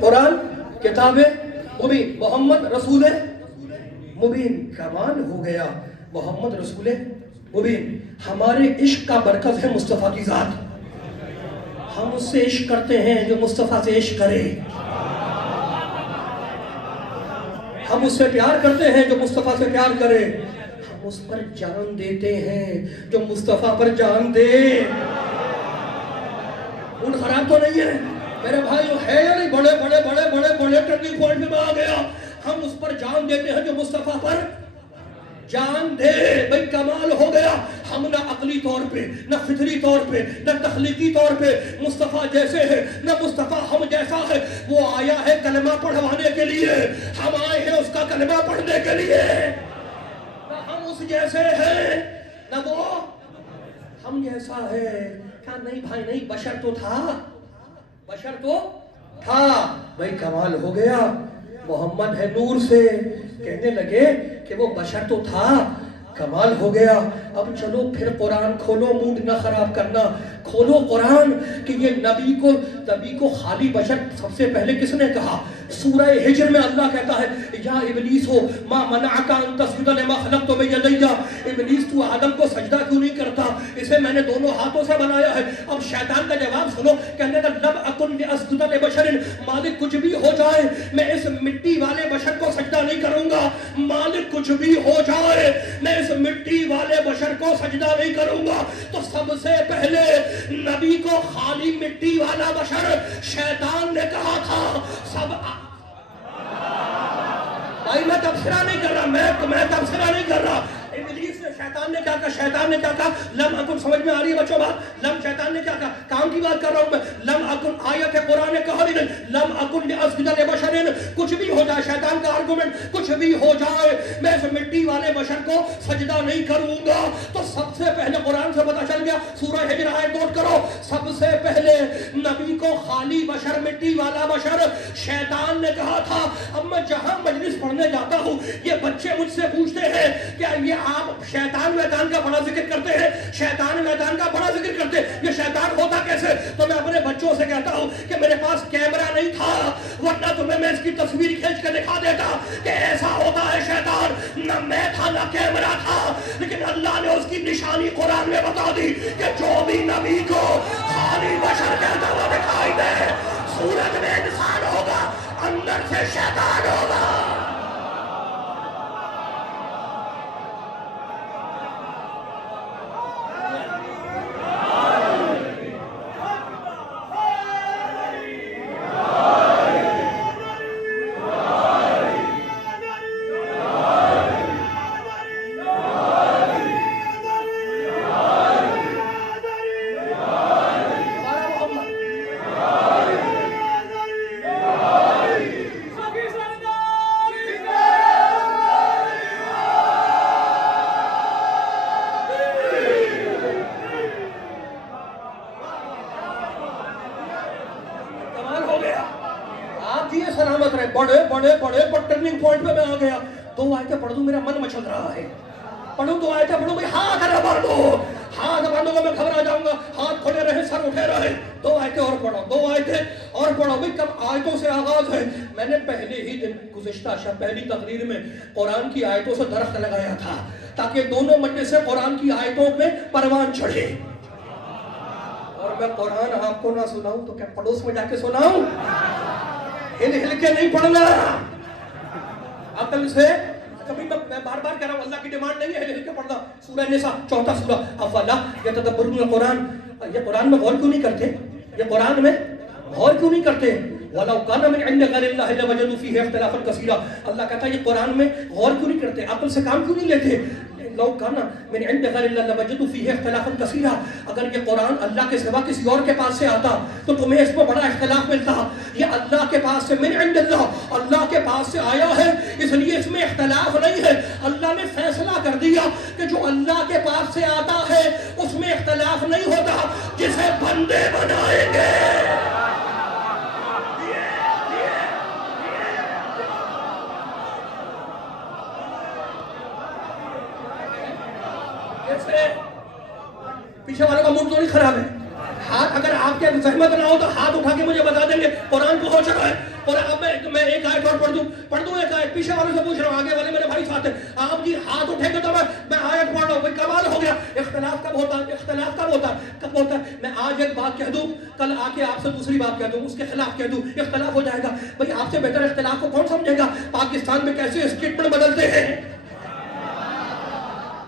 قرآن کتاب مبین، محمد رسول مبین. کمال ہو گیا، محمد رسول مبین. ہمارے عشق کا مرکز ہے مصطفیٰ کی ذات. ہم اس سے عشق کرتے ہیں جو مصطفیٰ سے عشق کرے. ہم اس سے پیار کرتے ہیں جو مصطفیٰ سے پیار کرے. ہم اس پر جان دیتے ہیں جو مصطفیٰ پر جان دے. ان خراب تو نہیں ہے میرے بھائیو، ہے یا نہیں؟ بڑے بڑے بڑے بڑے بڑے ٹرننگ پوائنٹ میں آ گیا. ہم اس پر جان دیتے ہیں جو مصطفیٰ پر جان دے. بھئی کمال ہو گیا. ہم نہ عقلی طور پہ، نہ فطری طور پہ، نہ تخلیقی طور پہ مصطفیٰ جیسے ہیں، نہ مصطفیٰ ہم جیسا ہے. وہ آیا ہے کلمہ پڑھوانے کے لیے، ہم آئے ہیں اس کا کلمہ پڑھنے کے لیے. نہ ہم اس جیسے ہیں نہ وہ ہم جیسا ہے. کہا نہیں بھائی نہیں، بشر تو تھا، بشر تو تھا. بھئی کمال ہو گیا. محمد ہے نور سے. کہنے لگے کہ وہ بشر تو تھا. کمال ہو گیا. اب چلو پھر قرآن کھولو، موڈ نہ خراب کرنا. کھولو قرآن کہ یہ نبی کو خالی بشر سب سے پہلے کس نے کہا؟ سورہ ہجر میں اللہ کہتا ہے یا ابلیس ہو ما منعک ان تسجد لما خلقت بیدی. ابلیس تو آدم کو سجدہ کیوں نہیں کرتا؟ اسے میں نے دونوں ہاتھوں سے بنایا ہے. اب شیطان کا جواب سنو. کہنے کا لم اکن لاسجد لبشر، مالک کچھ بھی ہو جائے میں اس مٹی والے بشر کو سجدہ نہیں کروں گا. مالک کچھ بھی ہو جائے میں اس مٹی والے بشر کو سجدہ نہیں کروں گا. تو سب سے پہلے نبی کو خالی مٹی والا بشر شیطان نے کہا تھا. سب بھائی میں تبصرہ نہیں کر رہا، میں تبصرہ نہیں کر رہا. ابلیس نے، شیطان نے کیا کہا؟ شیطان نے کیا کہا؟ لم اکن. سمجھ میں آ رہی ہے بچوں بات؟ لم شیطان نے کیا کہا؟ کام کی بات کر رہا ہوں میں. لم اکن آیت قرآن نے کہا نہیں لم اکن لاسجد لبشر. کچھ بھی ہو جائے، شیطان کا آرگومنٹ، کچھ بھی ہو جائے میں اس مٹی والے بشر کو سجدہ نہیں کروں گا. تو سب سے پہلے قرآن سے پتہ چل گیا. سورہ ہجر آیت نوٹ کرو. سب سے پہلے نبی کو خالی بشر، مٹی والا بشر شیطان نے کہا تھا. اب میں جہاں مجلس پڑھنے جاتا ہوں یہ بچے مجھ سے پوچھتے ہیں کہ یہ آپ شیطان میدان کا بڑا ذکر کرتے ہیں، شیطان میدان کا بڑا ذکر کرتے ہیں، یہ شیطان ہوتا کیسے؟ تو میں اپنے بچوں سے کہتا ہوں کہ میرے پاس کیمرہ نہیں تھا ورنہ تمہیں میں اس کی تصویر کھینچ کے دکھا دیتا کہ ایسا ہوتا ہے شیطان. نہ میں تھا نہ کیمرہ تھا، لیکن اللہ نے اس کی نشانی قرآن میں بتا دی کہ جو بھی نبی کو خالی بشر کہتا ہوا دکھائی دے، صورت میں انسان ہوگا، اندر سے شیطان ہوگا. ٹرننگ پوائنٹ پہ میں آ گیا. 2 آیتیں پڑھ دوں، میرا من مچل رہا ہے. پڑھوں 2 آیتیں پڑھوں. بھائی ہاتھ نہ باندھو، ہاتھ باندھو گا میں گھبرا جاؤں گا. ہاتھ کھڑے رہے، سر اٹھے رہے. 2 آیتیں اور پڑھو، 2 آیتیں اور پڑھو. بھائی کب آیتوں سے آغاز ہے؟ میں نے پہلے ہی دن گزشتہ شب پہلی تقریر میں قرآن کی آیتوں سے درخت لگایا تھا تاکہ دونوں مجلس سے قرآن کی آیتوں میں پروان چڑھے. اور میں قرآن آپ کو نہ سناؤں تو کیا پڑوس میں جا کے سناؤں؟ ہل ہل کے نہیں پڑھنا. عقل سے کبھی میں بار بار کہہ رہا ہوں، اللہ کی ڈیمانڈ نہیں ہے ہل ہل کے پڑھنا. سورہ نساء 4 سورہ. افلا یتدبرون القرآن. یہ قرآن میں غور کیوں نہیں کرتے؟ یہ قرآن میں غور کیوں نہیں کرتے؟ وَلَوْ كَانَ مِنْ عِنْدِ غَيْرِ اللَّهِ لَوَجَدُوا فِيهِ اخْتِلَافًا كَثِيرًا. اللہ کہتا ہے یہ قرآن میں غور کیوں نہیں کرتے؟ عقل سے کام کیوں نہیں لیتے؟ لو کانا من عند غیر اللہ لوجدوا فیہ اختلافا کثیرا. اگر یہ قرآن اللہ کے سوا کسی اور کے پاس سے آتا تو تمہیں اس میں بڑا اختلاف ملتا. یہ اللہ کے پاس سے، من عند اللہ، اللہ کے پاس سے آیا ہے، اس لیے اس میں اختلاف نہیں ہے. اللہ نے فیصلہ کر دیا کہ جو اللہ کے پاس سے آتا ہے اس میں اختلاف نہیں ہوتا. جسے بندے بنائیں گے پیچھے والوں کا موڈ تو نہیں خراب ہے؟ ہاتھ اگر آپ کے زحمت نہ ہو تو ہاتھ اٹھا کے مجھے بتا دیں گے قرآن پہنچ رہا ہے. اور اب میں ایک آیت اور پڑھ دوں ایک آیت. پیچھے والوں سے پوچھ رہا ہوں, آگے والے میرے بھائی ساتھ ہیں, آپ جی ہاتھ اٹھیں گے تو میں آیت پڑھ رہا ہوں. بھائی کمال ہو گیا. اختلاف کب ہوتا ہے؟ اختلاف کب ہوتا ہے؟ میں آج ایک بات کہہ دوں, کل آ کے آپ سے دوسری بات کہہ دوں, اس کے خلاف کہہ دوں, اختلاف ہو جائے گا. بھائی آپ سے بہتر اختلاف کو کون سمجھے گا؟ پاکستان میں کیسے اسٹیٹمنٹ بدلتے ہیں,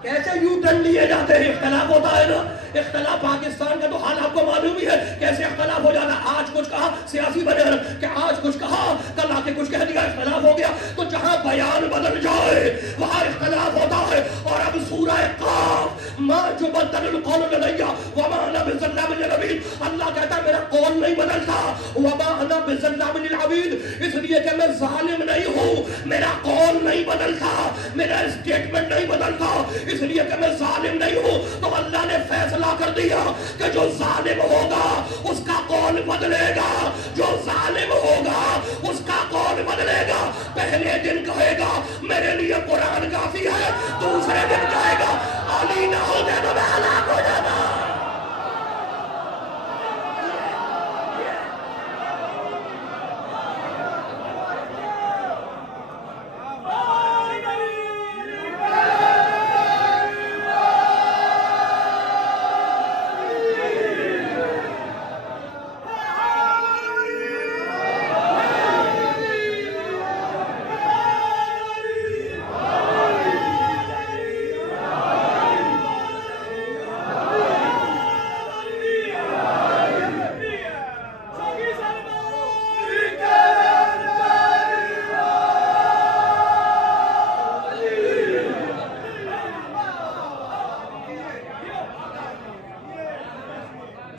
کیسے یو ٹرن لیے جاتے ہیں, اختلاف ہوتا ہے نا. اختلاف پاکستان کا تو حال آپ کو معلوم ہی ہے, کیسے اختلاف ہو جاتا ہے. آج کچھ کہا سیاسی بنے کہ آج کچھ کہا, کل آ کے کچھ کہہ دیا, اختلاف ہو گیا. تو جہاں بیان بدل جائے وہاں اختلاف ہوتا ہے. اور اب سورہ قاف ما یبدل القول لدی وما انا بظلام للعبید, اللہ کہتا ہے میرا قول نہیں بدلتا, وما انا بظلام للعبید, اس لیے کہ میں ظالم نہیں ہوں, میرا قول نہیں بدلتا, میرا اسٹیٹمنٹ نہیں بدلتا, اس لیے کہ میں ظالم نہیں ہوں. تو اللہ نے فیصلہ کر دیا کہ جو ظالم ہوگا اس کا قول بدلے گا, جو ظالم ہوگا اس کا قول بدلے گا. پہلے دن کہے گا میرے لیے قرآن کافی ہے, دوسرے دن کہے گا علی نہ ہوتے تو میں ہلاک ہو جاتا.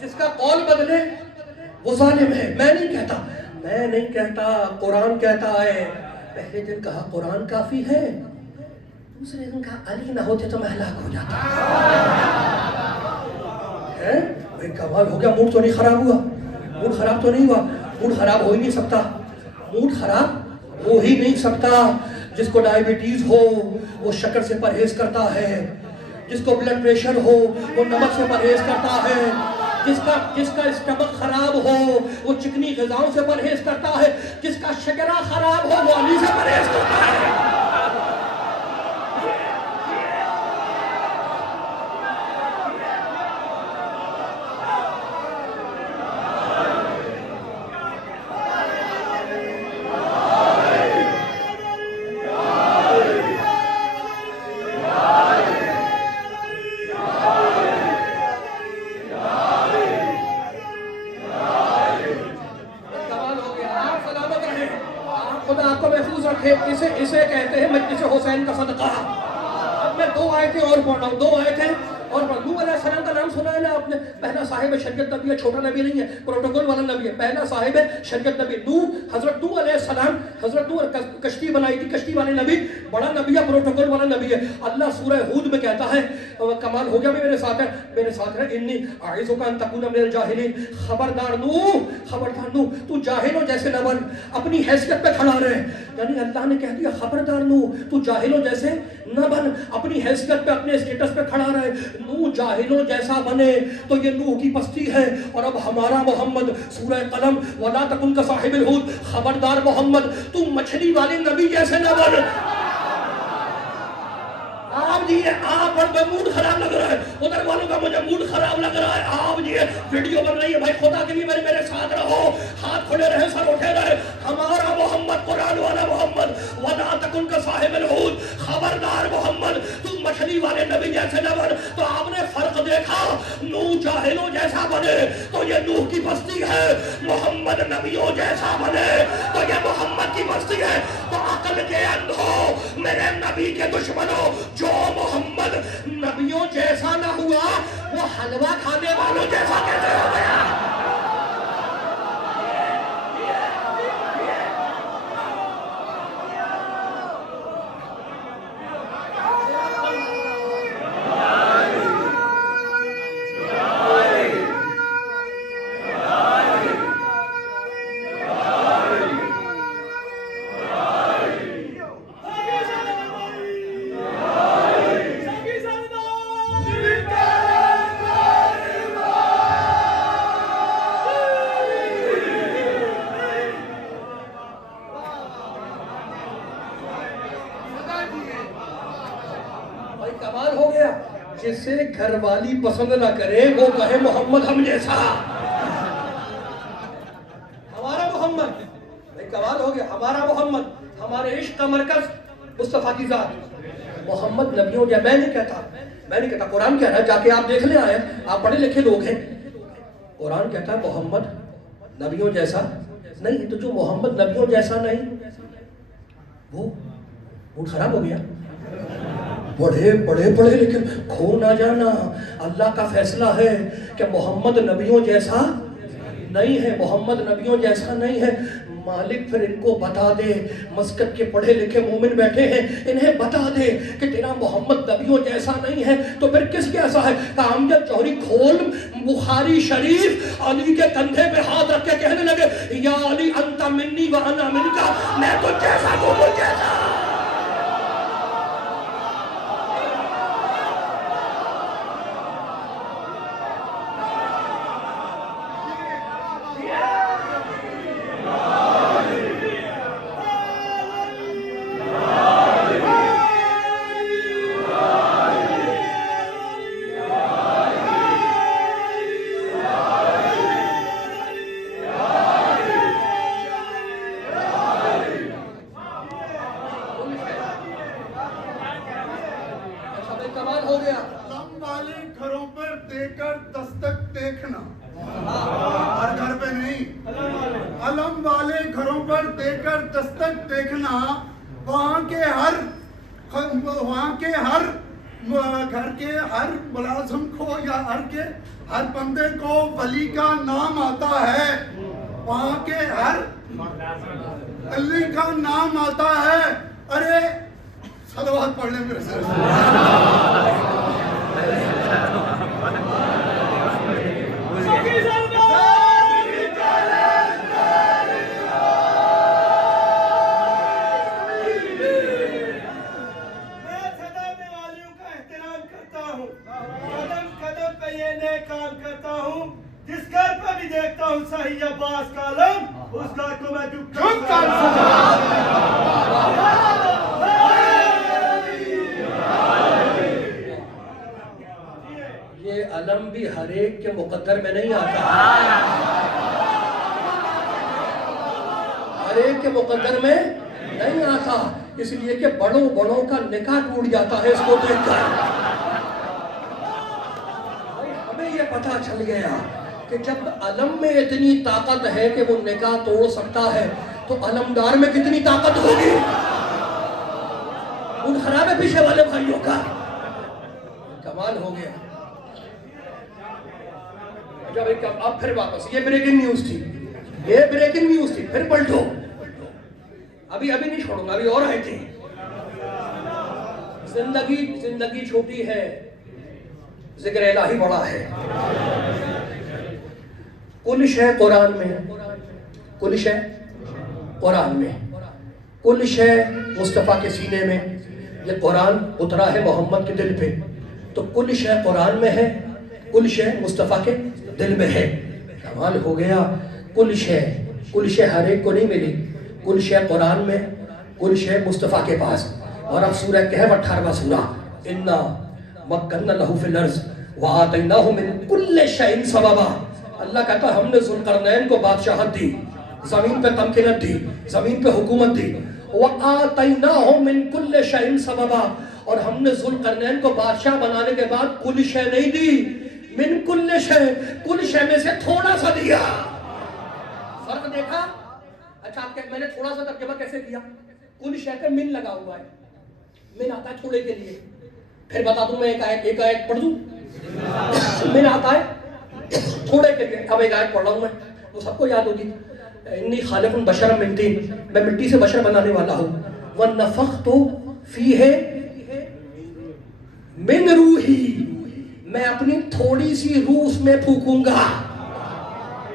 جس کا قول بدلے وہ ظالم ہے. میں نہیں کہتا, قرآن کہتا ہے. پہلے دن کہا قرآن کافی ہے, دوسرے دن کہا علی نہ ہوتے تو میں ہلاک ہو جاتا. بھئی کمال ہو گیا. موڈ تو نہیں خراب ہوا, موڈ خراب تو نہیں ہوا, موڈ خراب ہو ہی نہیں سکتا, موڈ خراب ہو ہی نہیں سکتا. جس کو ڈائیبٹیز ہو وہ شکر سے پرہیز کرتا ہے, جس کو بلڈ پریشر ہو وہ نمک سے پرہیز کرتا ہے, جس کا اسٹمک خراب ہو وہ چکنی غذاؤں سے پرہیز کرتا ہے, جس کا شکرہ خراب ہو وہ علی سے پرہیز کرتا ہے. اسے کہتے ہیں مجلس حسین کا صدقہ. اب میں دو آیتیں اور پڑھ رہا ہوں, دو آیتیں اور نوح علیہ السلام کا نام سنا ہے نا آپ نے, پہلا صاحب شریعت نبی ہے, چھوٹا نبی نہیں ہے, پروٹوکول والا نبی ہے, پہلا صاحب شریعت نبی نوح. حضرت نوح علیہ السلام, حضرت نوح کشتی بنائی تھی, کشتی والے نبی, بڑا نبی ہے, پروٹوکول والا نبی ہے. اللہ سورہ ہود میں کہتا ہے, کمال ہو گیا بھی میرے ساتھ ہے, انی اعوذک ان تکون من الجاہلین. خبردار نوح تو جاہلوں جیسے نہ بن, اپنی حیثیت پہ کھڑا رہے. یعنی اللہ نے کہہ دیا خبردار نوح تو جاہلوں جیسے نہ بن, اپنی حیثیت پہ اپنے اسٹیٹس پہ کھڑا رہے. نوح جاہلوں جیسا بنے تو یہ نوح کی پستی ہے. اور اب ہمارا محمد, سورہ قلم, وَلَا تَكُنْ كَصَاحِبِ الْحُوتِ, خبردار محمد تو مچھلی والے نبی جیسے نہ بن. آپ جی آپ پر موڈ خراب لگ رہا ہے, ادھر والوں کا مجھے موڈ خراب لگ رہا ہے. آپ جی ویڈیو بن رہی ہے, بھائی خدا کے لیے میرے ساتھ رہو, ہاتھ کھلے رہے, سر اٹھے رہے. ہمارا محمد, قرآن والا محمد, وَلَا تَكُنْ كَصَاحِبِ الْحُوتِ, خبردار محمد تو مچھلی والے نبی جیسے نہ بن. تو آپ نے فرق دیکھا, نوح جاہلوں جیسا بنے تو یہ نوح کی بستی ہے, محمد نبیوں جیسا بنے تو یہ محمد کی بستی ہے. تو عقل کے اندھو, میرے نبی کے دشمنوں, جو محمد نبیوں جیسا نہ ہوا وہ حلوہ کھانے والوں جیسا کیسے ہو گیا؟ کمال ہو گیا. جسے گھر والی پسند نہ کرے وہ کہے محمد ہم جیسا. ہمارا محمد کمال ہو گیا. ہمارا محمد, ہمارے عشق کا مرکز مصطفیٰ کی ذات. محمد نبیوں جیسا. میں نہیں کہتا, قرآن کہہ رہا ہے, جا کے آپ دیکھ لیں آئے, آپ پڑھے لکھے لوگ ہیں. قرآن کہتا ہے محمد نبیوں جیسا نہیں. تو جو محمد نبیوں جیسا نہیں وہ موڈ خراب ہو گیا. پڑھے لکھے کھو نہ جانا. اللہ کا فیصلہ ہے کہ محمد نبیوں جیسا نہیں ہے. محمد نبیوں جیسا نہیں ہے. مالک پھر ان کو بتا دے, مسکت کے پڑھے لکھے مومن بیٹھے ہیں, انہیں بتا دے کہ تیرا محمد نبیوں جیسا نہیں ہے تو پھر کس کیسا ہے. امجد جوہری کھول بخاری شریف, علی کے کندھے پہ ہاتھ رکھ کے کہنے لگے یا علی انت منی و انا منکا, میں تو جیسا تو وہ جیسا. ہر بندے کو ولی کا نام آتا ہے, وہاں کے ہر ولی کا نام آتا ہے. ارے صلوات پڑھ لیں میرے سے. جس گھر پہ بھی دیکھتا ہوں صحیح عباس کا علم, اس گھر کو میں چپ کر یہ علم بھی ہر ایک کے مقدر میں نہیں آتا, ہر ایک کے مقدر میں نہیں آتا. اس لیے کہ بڑوں کا نکاح ٹوٹ جاتا ہے اس کو دیکھ کر. ہمیں یہ پتہ چل گیا کہ جب علم میں اتنی طاقت ہے کہ وہ نکاح توڑ سکتا ہے تو علمدار میں کتنی طاقت ہوگی. ان خراب ہے پیچھے والے بھائیوں کا. کمال ہو گیا. جب اب پھر واپس, یہ بریکنگ نیوز تھی, پھر پلٹو. ابھی نہیں چھوڑوں گا, ابھی اور آئے تھے. زندگی چھوٹی ہے, ذکر الہی بڑا ہے. کل شے قرآن میں, کل شے قرآن میں, کل شے مصطفیٰ کے سینے میں. یہ قرآن اترا ہے محمد کے دل پہ, تو کل شے قرآن میں ہے, کل شے مصطفیٰ کے دل میں ہے. کمال ہو گیا. کل شے ہر ایک کو نہیں ملی. کل شے قرآن میں, کل شے مصطفیٰ کے پاس. اور اب سورہ کہف 18واں سورہ, اِنَّا مَكَّنَّا لَهُ فِي الْأَرْضِ وَآتَيْنَاهُ مِن كُلِّ شَيْءٍ سَبَبًا. اللہ کہتا ہے ہم نے ذوالقرنین کو بادشاہت دی, زمین پہ تمکنت دی, زمین پہ حکومت دی. وَآتَيْنَاهُ مِن كُلِّ شَيْءٍ سَبَبًا, اور ہم نے ذوالقرنین کو بادشاہ بنانے کے بعد کل شے نہیں دی, من کل شے, کل شے میں سے تھوڑا سا دیا. فرق دیکھا؟ اچھا میں نے تھوڑا سا ترجمہ کیسے کیا؟ کل شے پہ من لگا ہوا ہے, من آتا ہے تھوڑے کے لیے. پھر بتا دوں میں ایک آیت پڑھ دوں, من آتا ہے تھوڑے کے لیے. اب ایک آیت پڑھ رہا ہوں میں, وہ سب کو یاد ہوگی. انی خالق بشرا من طین, میں مٹی سے بشر بنانے والا ہوں. ونفخت فیہ من روحی, میں اپنی تھوڑی سی روح اس میں پھونکوں گا.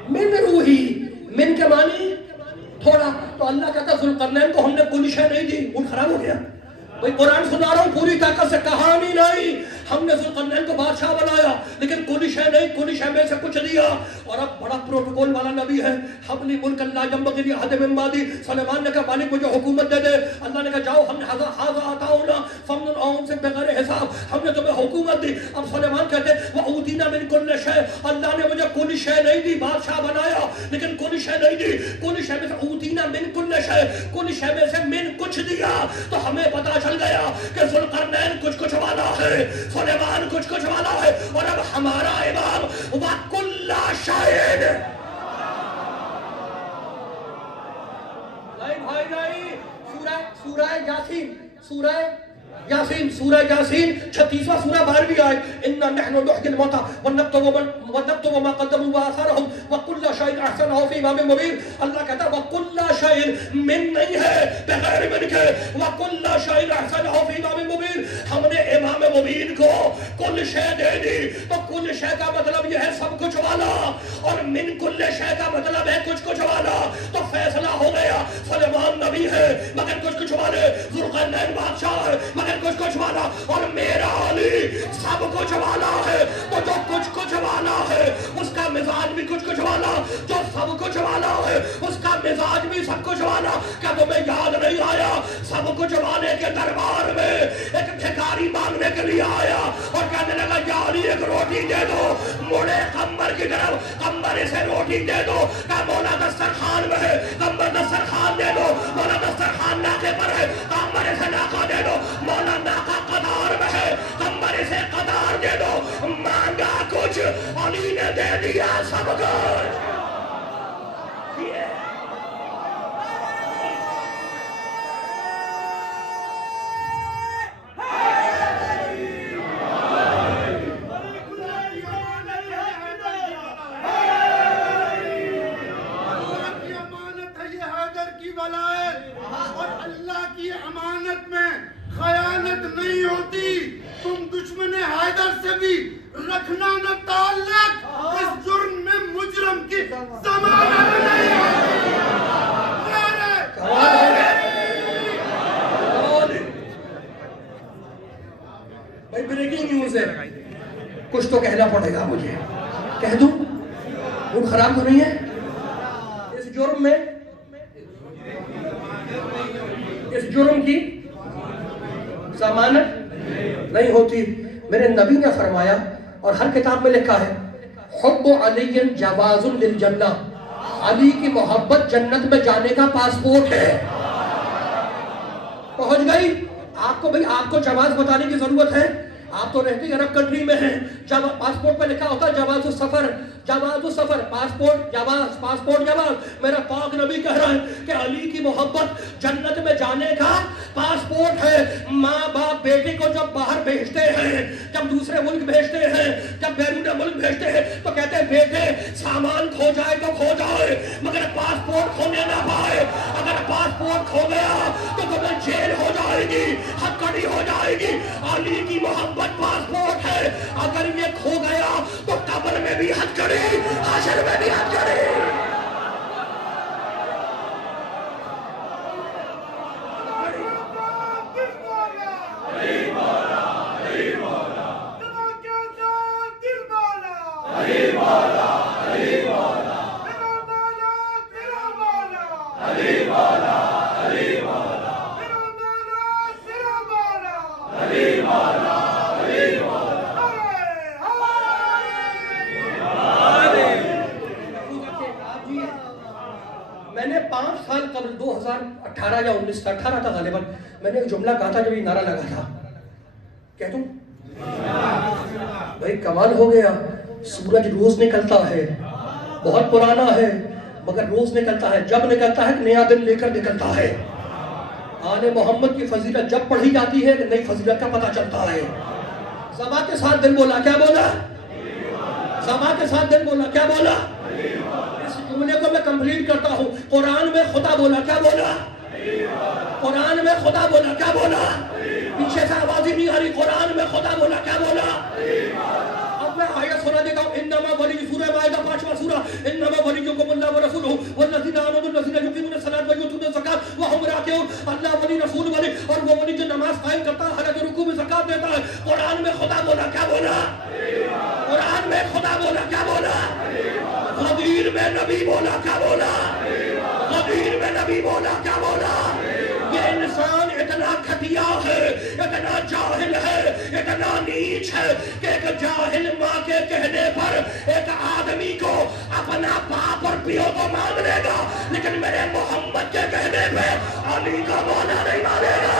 من روحی, من کے معنی تھوڑا. تو اللہ کہتا ذوالقرنین کو ہم نے کل شے نہیں دی. موڈ خراب ہو گیا. بھئی قرآن سنا رہا ہوں پوری طاقت سے, کہانی نہیں. ہم نے ذوالقرنین کو بادشاہ بنایا لیکن کل شے نہیں, کل شے میں سے کچھ دیا. اور اب بڑا پروٹوکول والا نبی ہے. حبلی ملک لا ينبغي لأحد من بعدی. سلیمان نے کہا مالک مجھے حکومت دے دے. اللہ نے کہا جاؤ, ہم نے حاضر آتاؤنا فمنن سے بغیر حساب, شے نہیں دی، بادشاہ بنایا لیکن کل شے نہیں دی. کل شے میں سے اوتینا من کل شے، کل شے میں سے من کچھ دیا. تو ہمیں پتا چل گیا کہ ذوالقرنین کچھ والا ہے، سلیمان کچھ والا ہے. اور اب ہمارا امام وَكُلَّ شَيْءٍ. نہیں سورہ یاسین، سورہ یاسین 36واں سورہ 12ویں آیت. اِنَّا نَحْنُ نُحْيِي الْمَوْتَىٰ وَنَكْتُبُ مَا قَدَّمُوا وَآثَارَهُمْ وَكُلَّ شَيْءٍ أَحْصَيْنَاهُ فِي إِمَامٍ مُبِينٍ. اللہ کہتا ہے وَكُلَّ شَيْءٍ من نہیں ہے بغیر من کے، وَكُلَّ شَيْءٍ أَحْصَيْنَاهُ فِي إِمَامٍ مُبِينٍ. ہم نے امام مبین کو کل شے دے دی. تو کل شے کا مطلب یہ ہے سب کچھ والا، اور من کل شے کا مطلب ہے کچھ والا. تو فیصلہ ہو گیا، سلیمان نبی ہے مگر کچھ والے، ذوالقرنین بادشاہ ہے مگر کچھ والا، اور میرا علی سب کچھ والا ہے. تو جو کچھ والا ہے اس کا مزاج بھی کچھ والا، جو سب کچھ والا ہے اس کا مزاج بھی سب کچھ والا. کیا تمہیں یاد نہیں آیا سب کچھ والے کے دربار میں ایک بھکاری مانگنے کے لیے آیا اور کہنے لگا یا علی ایک روٹی دے دو. مڑے قمر کی طرف، قمر اسے روٹی دے دو. کہا مولا دسترخوان میں ہے، قمر دسترخوان دے دو. مولا دسترخوان ناقے پر ہے، قمر اسے ناقہ دے دو. مولا ناقہ قطار میں ہے، قمر اسے قطار دے دو. مانگا کچھ، علی نے دے دیا سب کچھ. رکھنا نہ تعلق، اس جرم میں مجرم کی ضمانت نہیں ہوتی. بھائی بریکنگ نیوز ہے، کچھ تو کہنا پڑے گا مجھے. کہہ دوں موڈ خراب تو نہیں ہے؟ اس جرم میں، اس جرم کی ضمانت نہیں ہوتی. میرے نبی نے فرمایا اور ہر کتاب میں لکھا ہے حب علی جواز للجنہ، علی کی محبت جنت میں جانے کا پاسپورٹ ہے. پہنچ گئی آپ کو. بھئی آپ کو جواز بتانے کی ضرورت ہے؟ آپ تو رہتے عرب کنٹری میں ہیں. جب پاسپورٹ پہ لکھا ہوتا ہے جواز السفر، جواز السفر، پاسپورٹ جواز، پاسپورٹ جواز. میرا پاک نبی کہہ رہا ہے کہ علی کی محبت جنت میں جانے کا پاسپورٹ ہے. ماں باپ بیٹے کو جب باہر بھیجتے ہیں، جب دوسرے ملک بھیجتے ہیں، جب بیرون ملک بھیجتے ہیں تو کہتے ہیں بیٹے سامان کھو جائے تو کھو جائے مگر پاسپورٹ کھونے نہ پائے. اگر پاسپورٹ کھو گیا تو تمہیں جیل ہو جائے گی، ہتکڑی ہو جائے گی. علی کی محبت پاسپورٹ ہے. اگر یہ کھو گیا تو قبر میں بھی ہتکڑی، حشر میں بھی ہتکڑی. میں نے 5 سال قبل 2018 یا 1918 تھا غالباً، میں نے ایک جملہ کہا تھا جب یہ نعرہ لگا تھا. کہہ دوں بھائی کمال ہو گیا. سورج روز نکلتا ہے، بہت پرانا ہے مگر روز نکلتا ہے. جب نکلتا ہے نیا دن لے کر نکلتا ہے. آل محمد کی فضیلت جب پڑھی جاتی ہے نئی فضیلت کا پتہ چلتا ہے. زبا کے ساتھ دل بولا، کیا بولا؟ زبا کے ساتھ دل بولا، کیا بولا؟ اس جملے کو میں کمپلیٹ کرتا ہوں. قرآن میں خدا بولا، کیا بولا؟ قرآن میں خدا بولا، کیا بولا؟ پیچھے سے آواز ہی نہیں آ رہی. قرآن میں خدا بولا، کیا بولا؟ اب میں آیت سنا دیتا ہوں. انما ولی، سورہ مائدہ 5واں سورہ. انما ولیکم اللہ ورسولہ والذین آمنوا الذین یقیمون الصلاۃ ویؤتون الزکاۃ وهم راکعون. اللہ ولی، رسول ولی، اور وہ ولی جو نماز قائم کرتا ہے، حالانکہ رکوع میں زکات دیتا ہے. قرآن میں خدا بولا، کیا بولا؟ قرآن میں خدا بولا، کیا بولا؟ غدیر میں نبی بولا، کیا بولا؟ غدیر میں نبی بولا، کیا بولا؟ یہ انسان اتنا گھٹیا ہے، اتنا جاہل ہے، اتنا نیچ ہے کہ ایک جاہل ماں کے کہنے پر ایک آدمی کو اپنا باپ اور پیو تو مان لے گا، لیکن میرے محمد کے کہنے پہ علی کا مولا نہیں مانے گا۔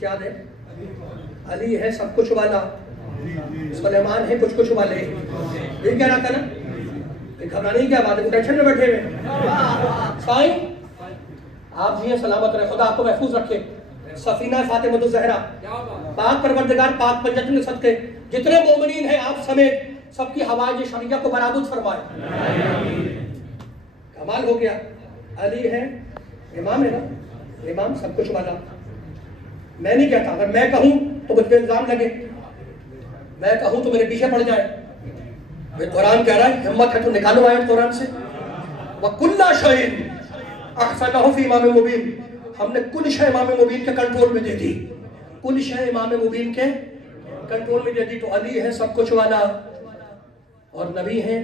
یاد ہے علی ہے سب کچھ والا، سلیمان ہے کچھ کچھ والے، یہ کہہ رہا تھا نا، گھبرانے کی کیا بات ہے، ٹینشن میں بیٹھے ہوئے سائیں آپ جی سلامت رہے، خدا آپ کو محفوظ رکھے۔ سفینہ فاطمہ الزہرا پاک پروردگار پاک پنجت میں صدقے جتنے مومنین ہیں آپ سمیت سب کی حوائج شرعیہ کو برآمد فرمائے۔ کمال ہو گیا، علی ہے امام ہے نا، امام سب کچھ والا۔ میں نہیں کہتا، اگر میں کہوں تو مجھ پہ الزام لگے، میں کہوں تو میرے پیچھے پڑ جائے۔ میں قرآن کہہ رہا ہے، ہمت ہے تو نکالو آیت قرآن سے۔ وَكُلَّ شَيْءٍ أَحْسَنَهُ فِي إِمَامٍ مُبِينٍ، ہم نے کل شے امام مبین کے کنٹرول میں دے دی، کل شے امام مبین کے کنٹرول میں دے دی۔ تو علی ہے سب کچھ والا، اور نبی ہیں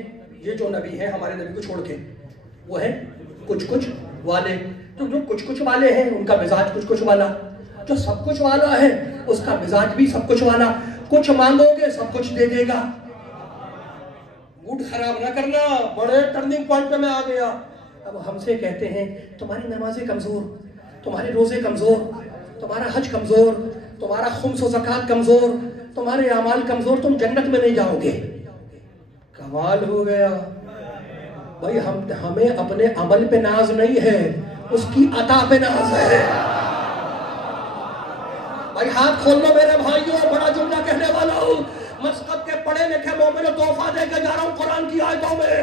یہ جو نبی ہیں ہمارے نبی کو چھوڑ کے، وہ ہیں کچھ کچھ والے۔ تو جو کچھ کچھ والے ہیں ان کا مزاج کچھ کچھ والا، جو سب کچھ والا ہے اس کا مزاج بھی سب کچھ والا۔ کچھ مانگو گے سب کچھ دے دے گا۔ موڈ خراب نہ کرنا، بڑے ٹرننگ پوائنٹ پہ میں آ گیا۔ اب ہم سے کہتے ہیں تمہاری نمازیں کمزور، تمہارے روزے کمزور، تمہارا حج کمزور، تمہارا خمس و زکوٰۃ کمزور، تمہارے اعمال کمزور، تم جنت میں نہیں جاؤ گے۔ کمال ہو گیا بھائی، ہمیں اپنے عمل پہ ناز نہیں ہے، اس کی عطا پہ ناز ہے۔ بھائی ہاتھ کھول لو میرے بھائیوں، بڑا جملہ کہنے والا ہوں۔ مسقط کے پڑھے لکھے مومن تحفہ دے کے جا رہا ہوں قرآن کی آیتوں میں۔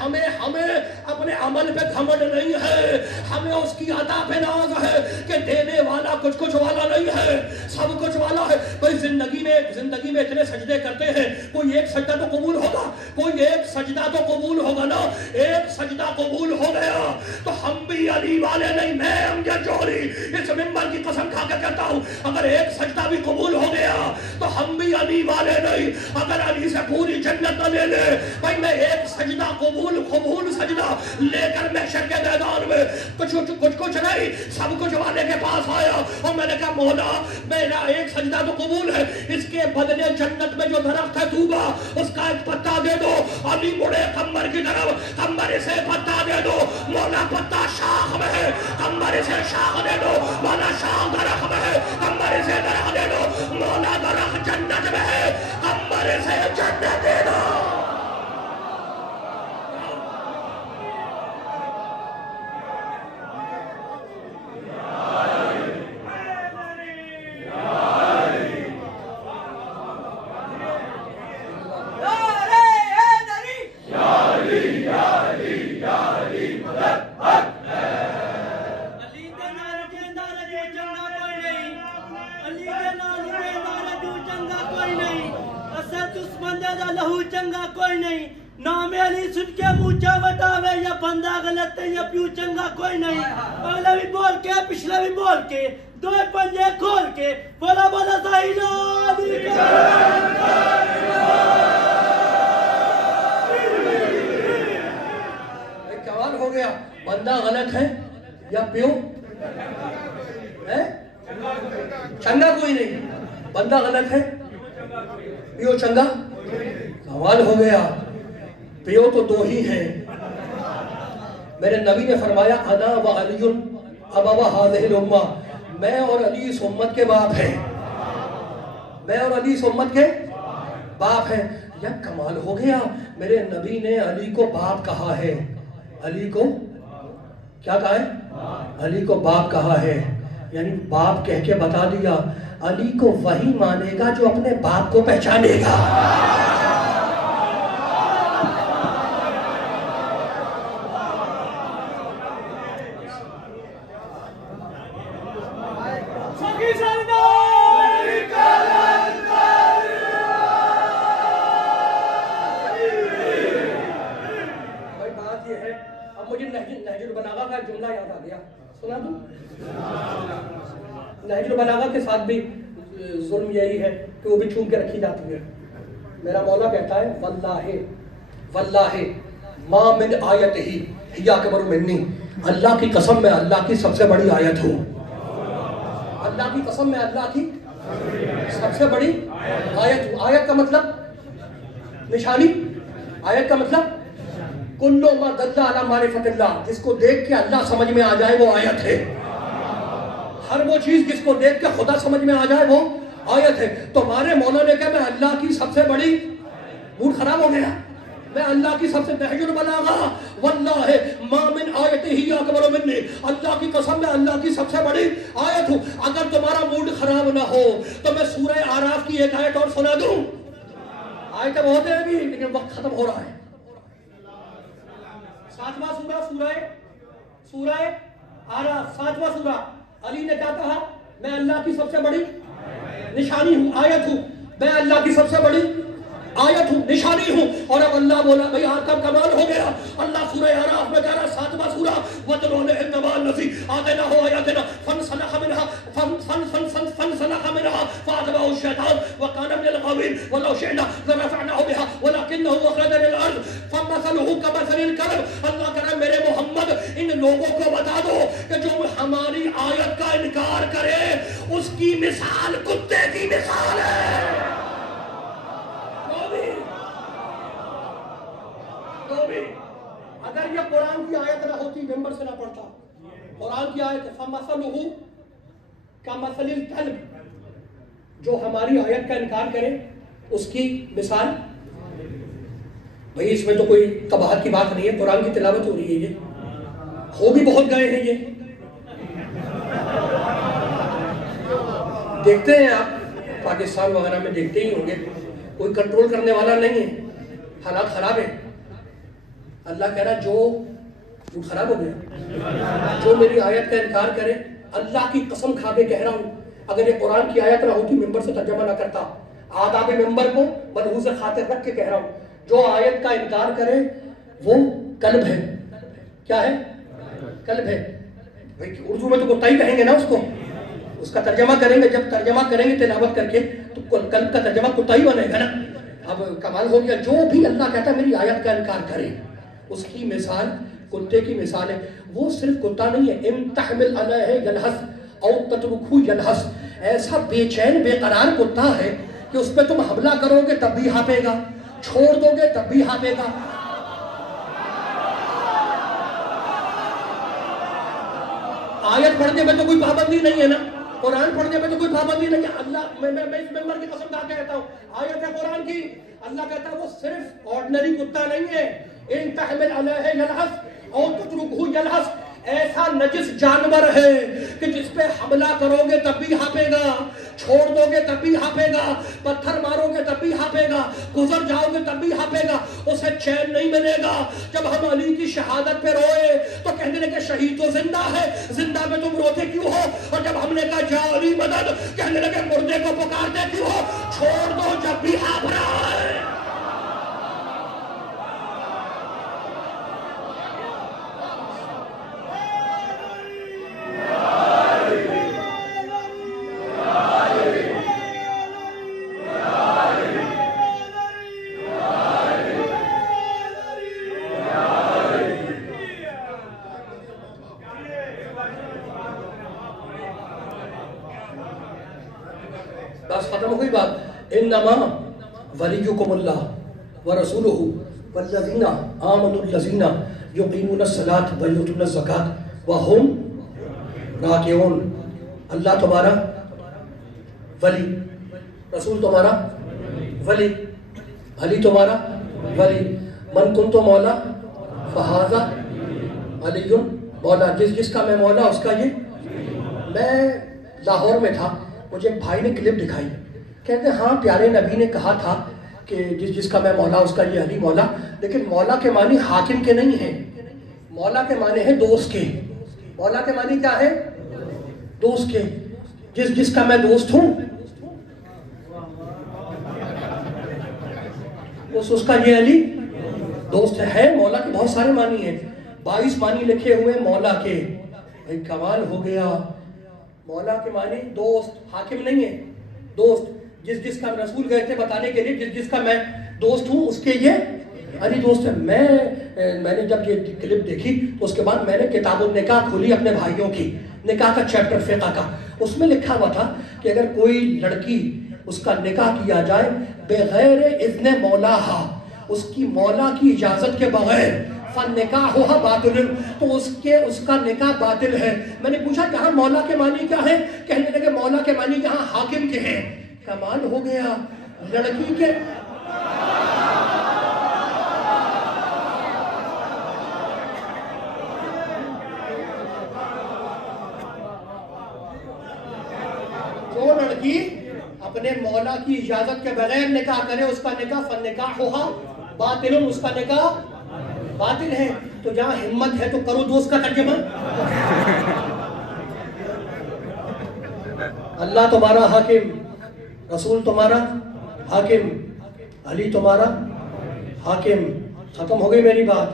ہمیں اپنے عمل پہ گھمنڈ نہیں ہے، ہمیں اس کی عطا پہ ناز ہے کہ دینے والا کچھ کچھ والا نہیں ہے، سب کچھ والا ہے۔ بھائی زندگی میں اتنے سجدے کرتے ہیں، کوئی ایک سجدہ تو قبول ہوگا، کوئی ایک سجدہ تو قبول ہوگا نا۔ ایک سجدہ قبول ہو گیا تو ہم بھی علی والے نہیں۔ میں امجد جوہری اس ممبر کی قسم کھا کے کہتا ہوں، اگر ایک سجدہ بھی قبول ہو گیا تو ہم بھی علی والے نہیں۔ اگر علی سے پوری جنت نہ لے لے، بھائی میں ایک سجدہ قبول سجدہ لے کر محشر کے میدان میں کچھ نہیں سب کچھ والے کے پاس آیا اور میں نے کہا مولا میرا ایک سجدہ تو قبول ہے، اس کے بدلے جنت میں جو درخت ہے طوبا اس کا ایک پتا دے دو۔ علی مڑے قمر کی طرف، قمر اسے پتا دے دو۔ مولا پتا شاخ میں ہے، قمر اسے شاخ دے دو۔ مولا شاخ درخت میں ہے، قمر اسے درخت دے دو۔ مولا درخت جنت میں ہے، قمر اسے جنت دے دو۔ لہو چنگا کوئی نہیں، نام علی سن کے مونچا وٹاوے یا بندہ غلط ہے یا پیو چنگا کوئی نہیں۔ اگلا بھی بول کے پچھلا بھی بول کے دو پنجے کھول کے بولا بولا سائلہ علی کا کمال ہو گیا۔ بندہ غلط ہے یا پیو چنگا کوئی نہیں، بندہ غلط ہے پیو چنگا، کمال ہو گیا۔ پیو تو دو ہی ہیں، میرے نبی نے فرمایا انا و علی ابوا هذه الامہ، میں اور علی اس امت کے باپ ہیں، میں اور علی اس امت کے باپ ہیں۔ یا کمال ہو گیا، میرے نبی نے علی کو باپ کہا ہے، علی کو کیا کہا ہے؟ علی کو باپ کہا ہے، یعنی باپ کہہ کے بتا دیا علی کو وہی مانے گا جو اپنے باپ کو پہچانے گا۔ مولا کا جملہ یاد آ گیا, سنا دوں؟ نہج البلاغہ کے ساتھ بھی ظلم یہی ہے کہ وہ بھی چوم کے رکھی جاتی ہے. میرا مولا کہتا ہے واللہ ما من آیت ہی ہی اکبر منی, اللہ کی قسم میں اللہ کی سب سے بڑی آیت ہوں. اللہ کی قسم میں اللہ کی سب سے بڑی آیت ہوں. آیت کا مطلب نشانی, آیت کا مطلب کلو ما دل علی معرفت اللہ, جس کو دیکھ کے اللہ سمجھ میں آ جائے وہ آیت ہے. ہر وہ چیز جس کو دیکھ کے خدا سمجھ میں آ جائے وہ آیت ہے. تو ہمارے مولا نے کہا میں اللہ کی سب سے بڑی, موڈ خراب ہو گیا, میں اللہ کی سب سے نہج البلاغہ واللہ ما من آیت ہی اکبر منی, اللہ کی قسم میں اللہ کی سب سے بڑی آیت ہوں. اگر تمہارا موڈ خراب نہ ہو تو میں سورہ اعراف کی ایک آیت اور سنا دوں. آیتیں بہت ہیں ابھی لیکن وقت ختم ہو رہا ہے. 7واں سورہ اعراف, 7واں سورہ. علی نے کیا کہا؟ میں اللہ کی سب سے بڑی نشانی ہوں, آیت ہوں. میں اللہ کی سب سے بڑی آیت ہوں, نشانی ہوں. اور اب اللہ بولا بھئی آج کا کمال ہو گیا. اللہ سورہ اعراف میں کہہ رہا ہے 7واں سورہ وَاتْلُ عَلَيْهِمْ نَبَأَ الَّذِي آتَيْنَاهُ آيَاتِنَا فَانسَلَخَ مِنْهَا فَأَتْبَعَهُ الشَّيْطَانُ وَكَانَ مِنَ الْغَاوِينَ وَلَوْ شِئْنَا لَرَفَعْنَاهُ بِهَا وَلَكِنَّهُ أَخْلَدَ إِلَى الْأَرْضِ فَمَثَلُهُ كَمَثَلِ الْكَلْبِ. اللہ کہہ رہا ہے میرے محمد ان لوگوں کو بتا دو کہ جو ہماری آیت کا انکار کرے اس کی مثال کتے کی مثال ہے. اگر یہ قرآن کی آیت نہ ہوتی, ممبر سے نہ پڑھتا, قرآن کی آیت فَمَثَلُهُ كَمَثَلِ الْكَلْبِ, جو ہماری آیت کا انکار کرے اس کی مثال. بھئی اس میں تو کوئی قباحت کی بات نہیں ہے, قرآن کی تلاوت ہو رہی ہے. یہ ہو بھی بہت گئے ہیں, یہ دیکھتے ہیں آپ پاکستان وغیرہ میں دیکھتے ہی ہوں گے, کوئی کنٹرول کرنے والا نہیں ہے, حالات خراب ہے. اللہ کہہ رہا جو خراب ہو گیا, جو میری آیت کا انکار کرے, اللہ کی قسم کھا کے کہہ رہا ہوں اگر یہ قرآن کی آیت نہ ہوتی ممبر سے ترجمہ نہ کرتا, آداب ممبر کو ملحوظ خاطر رکھ کے کہہ رہا ہوں جو آیت کا انکار کرے وہ کلب ہے. کیا ہے؟ کلب ہے. اردو میں تو کتا ہی کہیں گے نا اس کو, اس کا ترجمہ کریں گے, جب ترجمہ کریں گے تلاوت کر کے تو کلب کا ترجمہ کتا ہی بنے گا نا. اب کمال ہو گیا, جو بھی اللہ کہتا ہے میری آیت کا انکار کرے اس کی مثال کتے کی مثال ہے. وہ صرف کتا نہیں ہے, ان تحمل علیہ یلحس او تترکہ یلحس, ایسا بے چین بے قرار کتا ہے کہ اس پہ تم حملہ کرو گے تب بھی ہانپے گا, چھوڑ دو گے تب بھی ہانپے گا. آیت پڑھنے میں تو کوئی پابندی نہیں ہے نا, قرآن پڑھنے میں تو کوئی پابندی نہیں ہے. اللہ میں اس ممبر کی قسم کھا کے کہتا ہوں آیت ہے قرآن کی, اللہ کہتا ہے وہ صرف آرڈنری کتا نہیں ہے. ان تحمل علیہ یلحس او تترکہ یلحس, ایسا نجس جانور ہے کہ جس پہ حملہ کرو گے تب بھی ہانپے گا, چھوڑ دو گے تب بھی ہانپے گا, پتھر مارو گے تب بھی ہانپے گا, گزر جاؤ گے تب بھی ہانپے گا. اسے چین نہیں ملے گا. جب ہم علی کی شہادت پہ روئے تو کہنے لگے شہید تو زندہ ہے, زندہ پہ تم روتے کیوں ہو؟ اور جب ہم نے کہا جا علی مدد, کہنے لگے مردے کو پکارتے کیوں ہو؟ چھوڑ دو جب بھی ہانپ رہا ہے. بس ختم ہو گئی بات. انما ولیکم اللہ ورسولہ والذین آمنوا الذین یقیمون الصلاۃ ویؤتون الزکاۃ وہم راکعون. اللہ تمہارا ولی, رسول تمہارا ولی, علی تمہارا ولی. من کنت مولا فہذا علی مولا, جس کا میں مولا اس کا یہ. میں لاہور میں تھا, مجھے ایک بھائی نے کلپ دکھائی, کہتے ہاں پیارے نبی نے کہا تھا کہ جس کا میں مولا اس کا یہ علی مولا, لیکن مولا کے معنی حاکم کے نہیں ہیں, مولا کے معنی ہے دوست کے. مولا کے معنی کیا ہے؟ دوست کے. جس کا میں دوست ہوں اس کا یہ علی دوست ہے. مولا کے بہت سارے معنی ہیں. 22 معنی لکھے ہوئے مولا کے. بھائی کمال ہو گیا. مولا کے معنی دوست, حاکم نہیں ہے, دوست. جس کا رسول گئے تھے بتانے کے لیے, جس کا میں دوست ہوں اس کے یہ علی دوست ہے. میں نے جب یہ کلپ دیکھی تو اس کے بعد میں نے کتاب النکاح کھولی اپنے بھائیوں کی, نکاح کا چیپٹر فقہ کا. اس میں لکھا ہوا تھا کہ اگر کوئی لڑکی اس کا نکاح کیا جائے بغیر اذن مولاہا, اس کی مولا کی اجازت کے بغیر, فَالنِّکَاحُهَا بَاطِلٌ, تو اس کا نکاح باطل ہے. میں نے پوچھا یہاں مولا کے معنی کیا ہے؟ کہنے لگے مولا کے معنی یہاں حاکم کے ہیں. کمال ہو گیا. لڑکی کے جو لڑکی اپنے مولا کی اجازت کے بغیر نکاح کرے اس کا نکاح فَالنِّکَاحُهَا بَاطِلٌ, اس کا نکاح باطل ہے. تو جہاں ہمت ہے تو کرو دوست کا ترجمہ. اللہ تمہارا حاکم, رسول تمہارا حاکم, علی تمہارا حاکم. ختم ہو گئی میری بات.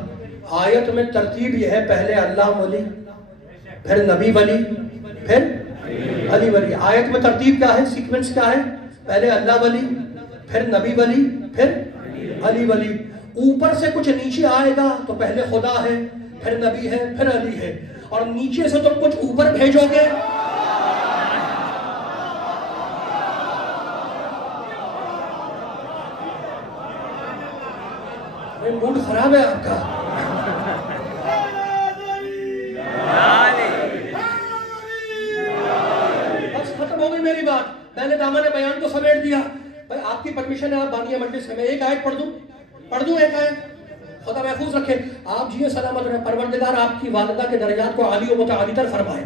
آیت میں ترتیب یہ ہے, پہلے اللہ ولی, پھر نبی ولی, پھر علی ولی. آیت میں ترتیب کیا ہے, سیکوینس کیا ہے؟ پہلے اللہ ولی, پھر نبی ولی, پھر علی ولی. اوپر سے کچھ نیچے آئے گا تو پہلے خدا ہے, پھر نبی ہے, پھر علی ہے, اور نیچے سے تم کچھ اوپر بھیجو گے. موڈ خراب ہے آپ کا. بس ختم ہو گئی میری بات. میں نے دامن بیان کو سمیٹ دیا. بھائی آپ کی پرمیشن ہے, آپ بانیہ مجلس ہے, میں ایک آیت پڑھ دوں ایک آیت. خدا محفوظ رکھے, آپ جیے سلامت رہے. پروردگار آپ کی والدہ کے درجات کو عالی و متعالی تر فرمائے.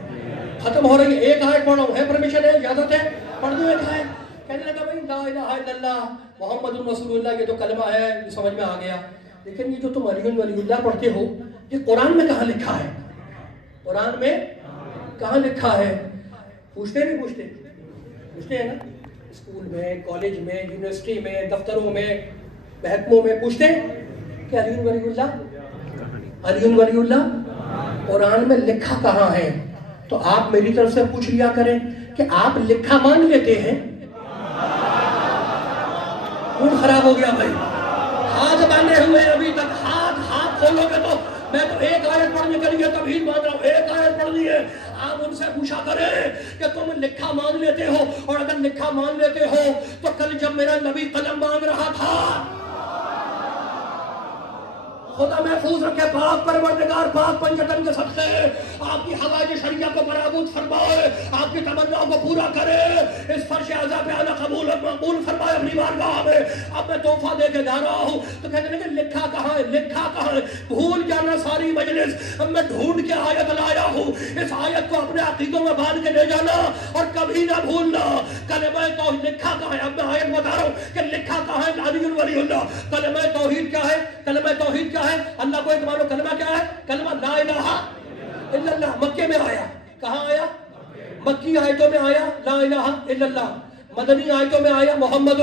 ختم ہو رہی ہے, ایک آیت پڑھ رہا ہوں, ہے پرمیشن ہے, اجازت ہے, پڑھ دوں ایک آیت. کہنے لگا بھائی لا الہ الا اللہ محمد رسول اللہ, یہ تو کلمہ ہے, یہ سمجھ میں آ گیا, لیکن یہ جو تم علی ولی اللہ پڑھتے ہو یہ قرآن میں کہاں لکھا ہے؟ قرآن میں کہاں لکھا ہے؟ پوچھتے نہیں پوچھتے ہیں نا, اسکول میں, کالج میں, یونیورسٹی میں, دفتروں میں, محکموں میں پوچھتے کہ علی ولی اللہ قرآن میں لکھا کہاں ہے؟ تو آپ میری طرف سے پوچھ لیا کریں کہ آپ لکھا مان لیتے ہیں. موڈ خراب ہو گیا بھائی. ہاتھ باندھے ہوئے ابھی تک, ہاتھ کھولو گے تو میں تو ایک آیت پڑھنے کے لیے تبھی باندھ رہا ہوں, ایک آیت پڑھنی ہے. آپ ان سے پوچھا کریں کہ تم لکھا مان لیتے ہو, اور اگر لکھا مان لیتے ہو تو کل جب میرا نبی قلم مانگ رہا تھا, خدا محفوظ رکھے, پاک پروردگار پاک پنجتن کے صدقے آپ کی حوائج شریعہ کو برآمد فرمائے, آپ کی تمنا کو پورا کرے, اس فرش عزا پہ اعلیٰ قبول مقبول فرمائے اپنی بارگاہ میں. اب میں تحفہ دے کے جا رہا ہوں تو کہتے ہیں کہ لکھا کہاں ہے, بھول جانا ساری مجلس. اب میں ڈھونڈ کے آیت لایا ہوں, اس آیت کو اپنے عقیدوں میں باندھ کے لے جانا اور کبھی نہ بھولنا. کلمہ توحید لکھا کہاں ہے؟ اب میں آیت بتا رہا ہوں کہ لکھا کہاں ہے علی ولی اللہ. کلمہ توحید کیا ہے؟ کلمہ توحید کیا ہے؟ اللہ کو ایک مانو. کلمہ کیا ہے؟ کلمہ لا الہ الا اللہ. مکے میں آیا, کہاں آیا؟ مکی آیتوں میں آیا لا الہ الا اللہ, مدنی آیتوں میں آیا محمد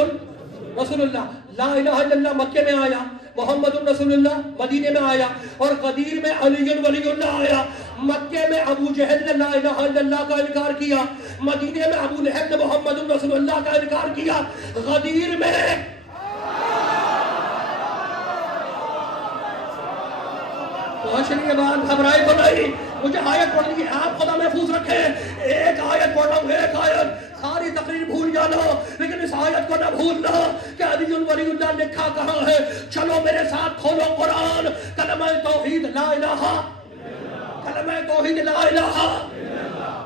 رسول اللہ. لا الہ الا اللہ مکے میں آیا, محمد رسول اللہ مدینے میں آیا, اور غدیر میں علی ولی اللہ آیا. مکے میں ابو جہل نے لا الہ الا اللہ کا انکار کیا, مدینے میں ابو لہب نے محمد رسول اللہ کا انکار کیا, غدیر میں پہنچنے کے بعد گھبرائے تو نہیں. مجھے آیت پڑھنی ہے, آپ خدا محفوظ رکھیں. ایک آیت پڑھ رہا ہوں, ایک آیت. ساری تقریر بھول جانا لیکن اس آیت کو نہ بھولنا کہ علی ولی اللہ لکھا کہاں ہے. چلو میرے ساتھ کھولو قرآن. کلمہ توحید لا الہ, کلمہ توحید لا الہ,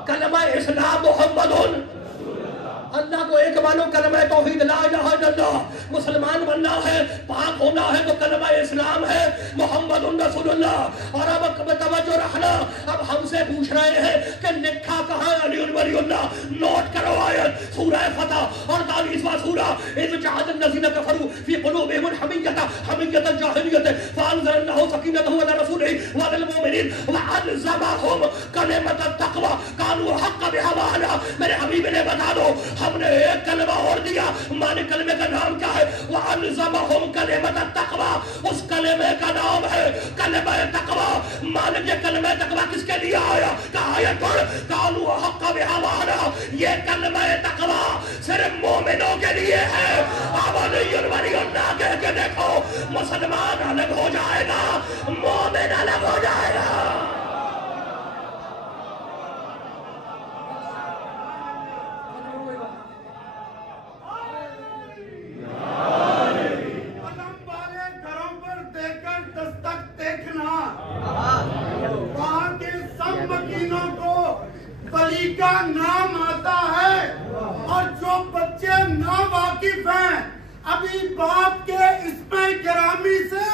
کلمہ اسلام محمد اللہ کو ایک مانو. کلمہ توحید لا الہ الا اللہ. مسلمان بننا ہے, پاک ہونا ہے تو کلمہ اسلام ہے محمد رسول اللہ. اور اب توجہ رکھنا, اب ہم سے پوچھ رہے ہیں کہ لکھا کہاں ہے علی ولی اللہ. نوٹ کرو آیت سورہ فتح 48واں سورہ. اذ جعل الذین کفروا فی قلوبہم الحمیۃ حمیۃ الجاہلیۃ فانزل اللہ سکینتہ علی رسولہ وعلی المؤمنین وعلزمہم کلمۃ التقوی کانوا حق بہا وعلا. میرے حبیب نے بتا دو, ہم نے ایک کلمہ اور دیا. معنی کلمے کا نام کیا ہے؟ وَعَلَى وَأَلْزَمَهُمْ كَلِمَةَ التَّقْوَى، اس کلمے کا نام ہے کلمہ تقوی۔ مالک یہ کلمہ تقوی کس کے لیے آیا؟ کہا آیت پڑھ، قَالُوا حَقَّ بِهَوَانَا، یہ کلمہ تقوی صرف مومنوں کے لیے ہے۔ وَلِيٌّ وَلِيُّ اللہ کہہ کے دیکھو، مسلمان الگ ہو جائے گا، مومن الگ ہو جائے گا۔ ولی کا نام آتا ہے، اور جو بچے ناواقف ہیں ابھی باپ کے اسم گرامی سے،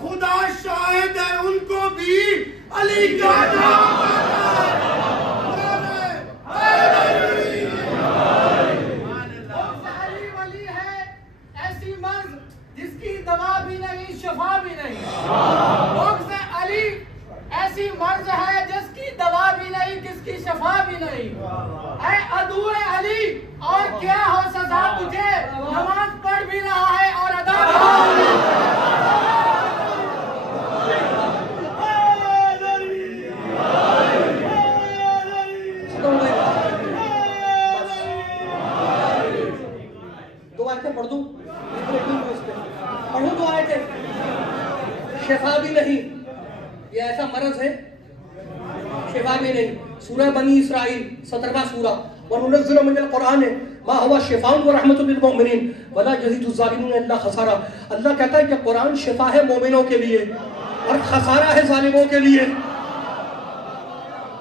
خدا شاہد ہے ان کو بھی علی کا نام آتا ہے۔ علی ولی ہے ایسی مرض جس کی دوا بھی نہیں شفا بھی نہیں، بغض علی ایسی مرض ہے جس کی دوا بھی نہیں جس کی شفا بھی نہیں۔ اے عدو علی اور کیا ہو سزا تجھے، نماز پڑھ بھی رہا ہے اور ادا بھی دو آیتیں پڑھ دوں، پڑھوں دو آیتیں۔ شفا بھی نہیں، یہ ایسا مرض ہے شفا بھی نہیں۔ سورہ بنی اسرائیل 17واں سورہ، وَنُنَزِّلُ مِنَ الْقُرْآنِ مَا هُوَ شِفَاءٌ وَرَحْمَةٌ لِلْمُؤْمِنِينَ وَلَا يَزِيدُ الظَّالِمِينَ إِلَّا خَسَارًا۔ اللہ کہتا ہے کہ قرآن شفا ہے مومنوں کے لیے اور خسارہ ہے ظالموں کے لیے۔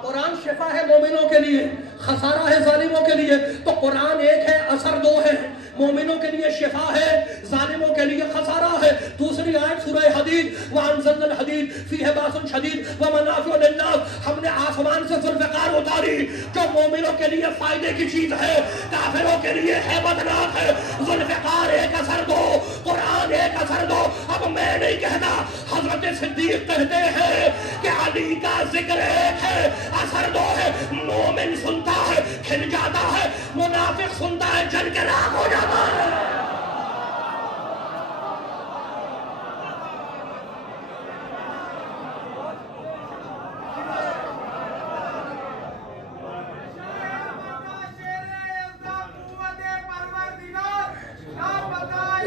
قرآن شفا ہے مومنوں کے لیے، خسارہ ہے ظالموں کے لیے۔ تو قرآن ایک ہے، اثر دو ہے، مومنوں کے لیے شفا ہے، ظالموں کے لیے خسارہ ہے۔ دوسری آیت سورہ حدید، وَأَنزَلْنَا الْحَدِيدَ فِيهِ بَأْسٌ شَدِيدٌ وَمَنَافِعُ لِلنَّاسِ، ہم نے آسمان سے ذوالفقار اتاری جو مومنوں کے لیے فائدے کی چیز ہے، کافروں کے لیے ہیبت ناک ہے۔ ذوالفقار ایک اثر دو، قرآن ایک اثر دو۔ اب میں نہیں کہتا، حضرت صدیق کہتے ہیں کہ علی کا ذکر ایک ہے، اثر دو ہے۔ مومن سنتا ہے کھل جاتا ہے، منافق سنتا ہے جل کے راک ہو جاتا ہے۔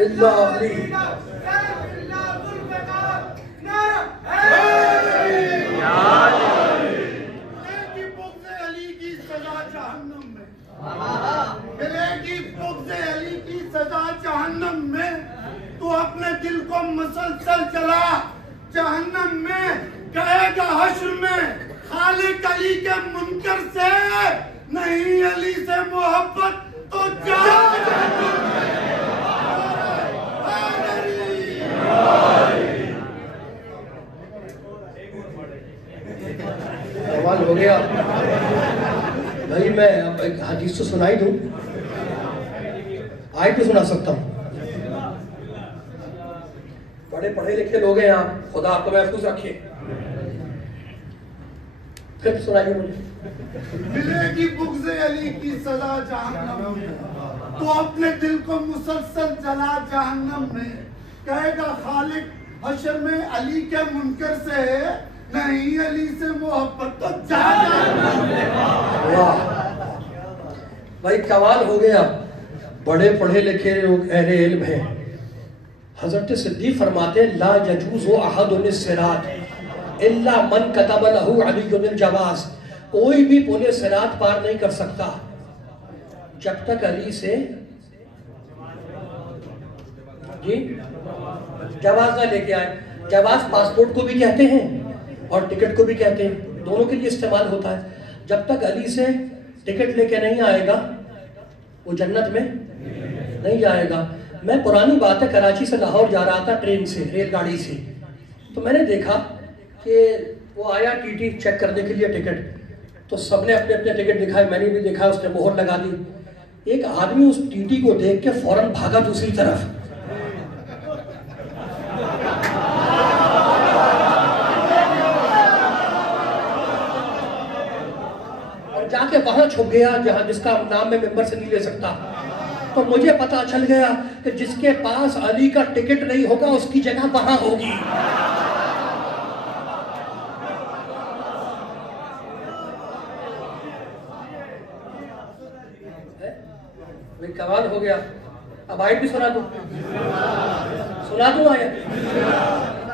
اللہ علی جہنم میں تو اپنے دل کو مسلسل چلا، جہنم میں کہے گا حشر میں خالق علی کے منکر سے نہیں علی سے محبت تو سوال ہو گیا بھائی، میں اب ایک حدیث تو سنائی دوں، آیت بھی سنا سکتا ہوں۔ بڑے پڑھے لکھے لوگ ہیں آپ، خدا آپ کو محفوظ رکھے، پھر سنائیے مجھے۔ ملے گی بغض علی کی سزا جہنم میں، تو اپنے دل کو مسلسل جلا جہنم میں، کہے گا خالق حشر میں علی کے منکر سے نہیں علی سے محبت تو جہنم میں۔ بھائی کمال ہو گیا، بڑے پڑھے لکھے لوگ اہل علم ہیں۔ حضرت صدیق فرماتے ہیں لا یجوز احد الصراط الا من كتب له علی الجواز، کوئی بھی پل صراط پار نہیں کر سکتا جب تک علی سے جی جواز نہ لے کے آئے۔ جواز پاسپورٹ کو بھی کہتے ہیں اور ٹکٹ کو بھی کہتے ہیں، دونوں کے لیے استعمال ہوتا ہے۔ جب تک علی سے ٹکٹ لے کے نہیں آئے گا وہ جنت میں نہیں جائے گا۔ میں پرانی بات ہے، کراچی سے لاہور جا رہا تھا ٹرین سے، ریل گاڑی سے، تو میں نے دیکھا کہ وہ آیا ٹی ٹی چیک کرنے کے لیے ٹکٹ، تو سب نے اپنے اپنے ٹکٹ دکھائے، میں نے بھی دیکھا، اس نے مہر لگا دی۔ ایک آدمی اس ٹی ٹی کو دیکھ کے فوراً بھاگا دوسری طرف، اور جا کے وہاں چھپ گیا جہاں جس کا نام میں ممبر سے نہیں لے سکتا۔ تو مجھے پتا چل گیا کہ جس کے پاس علی کا ٹکٹ نہیں ہوگا اس کی جگہ وہاں ہوگی. کمال ہو گیا. اب آیت بھی سنا دوں آیت.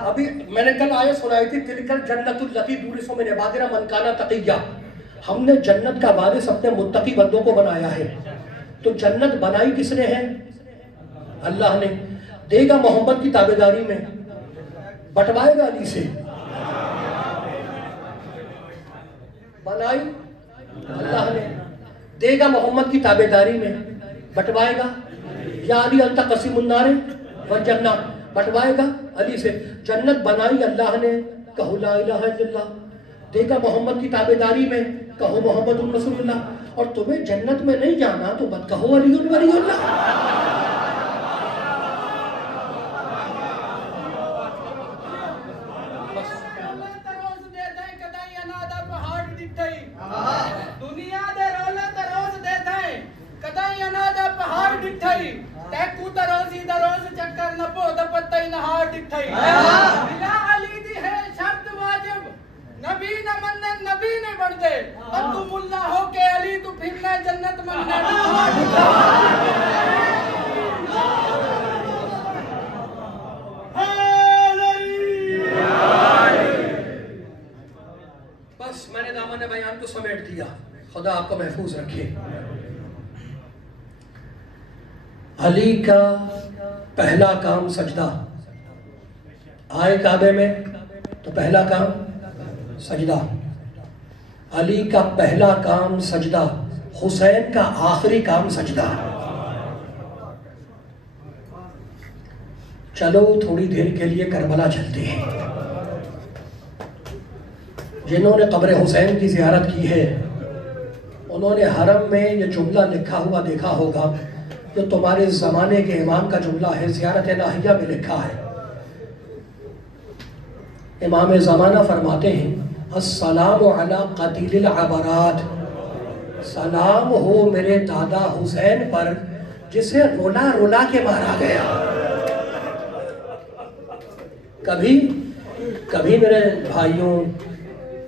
ابھی میں نے کل آیت سنائی تھی تلکل جنت التی دورث من عبادنا من کان تقیا. ہم نے جنت کا وارث اپنے متقی بندوں کو بنایا ہے. تو جنت بنائی کس نے ہے؟ اللہ نے. دے گا محمد کی تابعداری میں, بٹوائے گا علی سے. بنائی اللہ نے, دے گا محمد کی تابعداری میں, بٹوائے گا یا علی انت قسیم النار والجنہ, بٹوائے گا علی سے. جنت بنائی اللہ نے, کہو لا الہ الا اللہ. دے گا محمد کی تابعداری میں, کہو محمد رسول اللہ. اور تمہیں جنت میں نہیں جانا تو مت کہو علی ولی اللہ. دنیا دے رولت روز دے دائیں کدائی انادا پہاڑ ڈٹھائی تیکو دروزی دروز چکر نپو دپتائی نہار ڈٹھائی. بلا علی دی ہے شرط واجب, نبی نہ منن نبی نے بڑھ دے. اب تو ملا ہو کے علی تو پھرنا جنت مننے. بس میں نے دامن بیان کو سمیٹ دیا. خدا آپ کو محفوظ رکھے. علی کا پہلا کام سجدہ. آئے کعبے میں تو پہلا کام سجدہ. علی کا پہلا کام سجدہ, حسین کا آخری کام سجدہ. چلو تھوڑی دیر کے لیے کربلا چلتے ہیں. جنہوں نے قبر حسین کی زیارت کی ہے انہوں نے حرم میں یہ جملہ لکھا ہوا دیکھا ہوگا جو تمہارے زمانے کے امام کا جملہ ہے, زیارت ناہیہ میں لکھا ہے. امام زمانہ فرماتے ہیں السلام علی قتیل العبرات, سلام ہو میرے دادا حسین پر جسے رولا رولا کے مارا گیا. کبھی میرے بھائیوں